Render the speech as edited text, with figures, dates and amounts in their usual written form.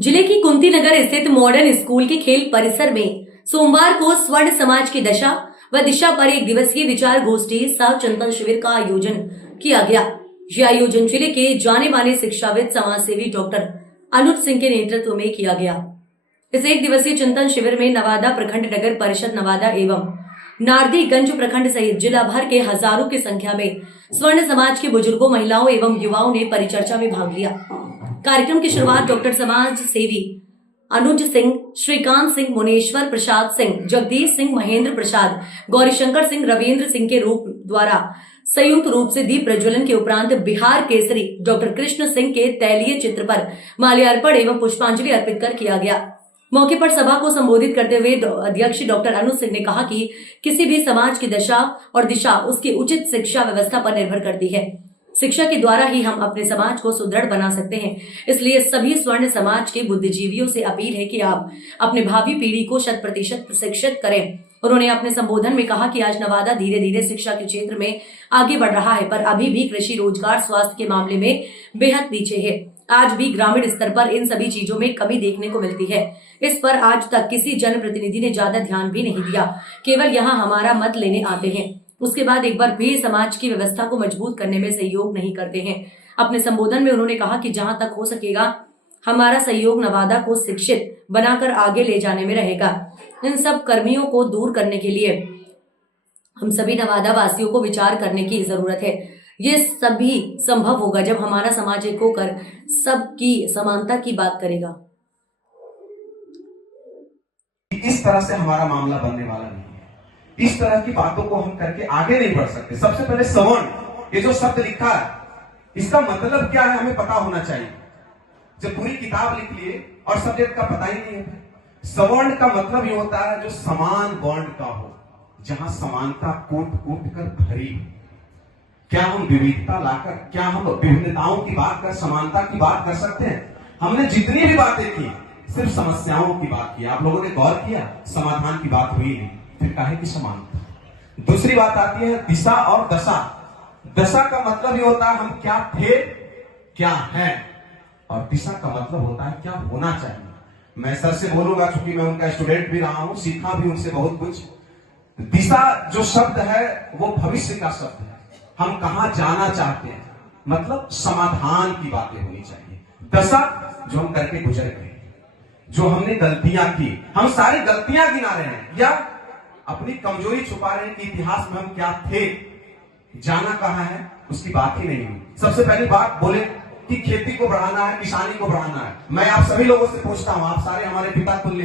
जिले की कुंतीनगर स्थित मॉडर्न स्कूल के खेल परिसर में सोमवार को स्वर्ण समाज की दशा व दिशा पर एक दिवसीय विचार गोष्ठी सह चिंतन शिविर का आयोजन किया गया। यह आयोजन जिले के जाने माने शिक्षाविद समाज सेवी डॉक्टर अनुज सिंह के नेतृत्व में किया गया। इस एक दिवसीय चिंतन शिविर में नवादा प्रखंड नगर परिषद नवादा एवं नारदीगंज प्रखंड सहित जिला भर के हजारों की संख्या में स्वर्ण समाज के बुजुर्गों, महिलाओं एवं युवाओं ने परिचर्चा में भाग लिया। कार्यक्रम की शुरुआत डॉक्टर समाज सेवी अनुज सिंह, श्रीकांत सिंह, मुनेश्वर प्रसाद सिंह, जगदीश सिंह, महेंद्र प्रसाद, गौरीशंकर सिंह, रविंद्र सिंह के रूप द्वारा संयुक्त रूप से दीप प्रज्वलन के उपरांत बिहार केसरी डॉक्टर कृष्ण सिंह के तैलीय चित्र पर माल्यार्पण एवं पुष्पांजलि अर्पित कर किया गया। मौके पर सभा को संबोधित करते हुए अध्यक्ष डॉक्टर अनुज सिंह ने कहा कि किसी भी समाज की दशा और दिशा उसकी उचित शिक्षा व्यवस्था पर निर्भर करती है। शिक्षा के द्वारा ही हम अपने समाज को सुदृढ़ बना सकते हैं। इसलिए सभी स्वर्ण समाज के बुद्धिजीवियों से अपील है कि आप अपने भावी पीढ़ी को 100% प्रशिक्षित करें। उन्होंने अपने संबोधन में कहा कि आज नवादा धीरे धीरे शिक्षा के क्षेत्र में आगे बढ़ रहा है, पर अभी भी कृषि, रोजगार, स्वास्थ्य के मामले में बेहद पीछे है। आज भी ग्रामीण स्तर पर इन सभी चीजों में कमी देखने को मिलती है। इस पर आज तक किसी जनप्रतिनिधि ने ज्यादा ध्यान भी नहीं दिया, केवल यहाँ हमारा मत लेने आते हैं, उसके बाद एक बार भी समाज की व्यवस्था को मजबूत करने में सहयोग नहीं करते हैं। अपने संबोधन में उन्होंने कहा कि जहां तक हो सकेगा हमारा सहयोग नवादा को शिक्षित बनाकर आगे ले जाने में रहेगा। इन सब कर्मियों को दूर करने के लिए हम सभी नवादा वासियों को विचार करने की जरूरत है। ये सभी संभव होगा जब हमारा समाज एक होकर सबकी समानता की बात करेगा। इस तरह से हमारा मामला बनने वाला नहीं है। इस तरह की बातों को हम करके आगे नहीं बढ़ सकते। सबसे पहले सवर्ण, ये जो शब्द लिखा है, इसका मतलब क्या है हमें पता होना चाहिए। जब पूरी किताब लिख लिए और सब्जेक्ट का पता ही नहीं है। सवर्ण का मतलब ये होता है जो समान वर्ण का हो, जहां समानता कूट कूट कर भरी। क्या हम विविधता लाकर, क्या हम विभिन्नताओं की बात कर समानता की बात कर सकते हैं? हमने जितनी भी बातें की सिर्फ समस्याओं की बात की। आप लोगों ने गौर किया, समाधान की बात हुई नहीं। फिर काहे की समानता? दूसरी बात आती है दिशा और दशा। दशा का मतलब ये होता है हम क्या थे, क्या हैं, और दिशा का मतलब होता है क्या होना चाहिए। मैं सर से बोलूंगा, क्योंकि मैं उनका स्टूडेंट भी रहा हूं, सीखा भी उनसे बहुत कुछ। दिशा जो शब्द है वो भविष्य का शब्द है। हम कहां जाना चाहते हैं, मतलब समाधान की बातें होनी चाहिए। दशा जो हम करके गुजर गए, जो हमने गलतियां की, हम सारी गलतियां गिना रहे हैं या अपनी कमजोरी छुपा रहे हैं कि इतिहास में हम क्या थे, जाना कहां है, उसकी बात ही नहीं हुई। सबसे पहली बात बोले कि खेती को बढ़ाना है, किसानी को बढ़ाना है। मैं आप सभी लोगों से पूछता हूं, आप सारे हमारे पिता तुल्य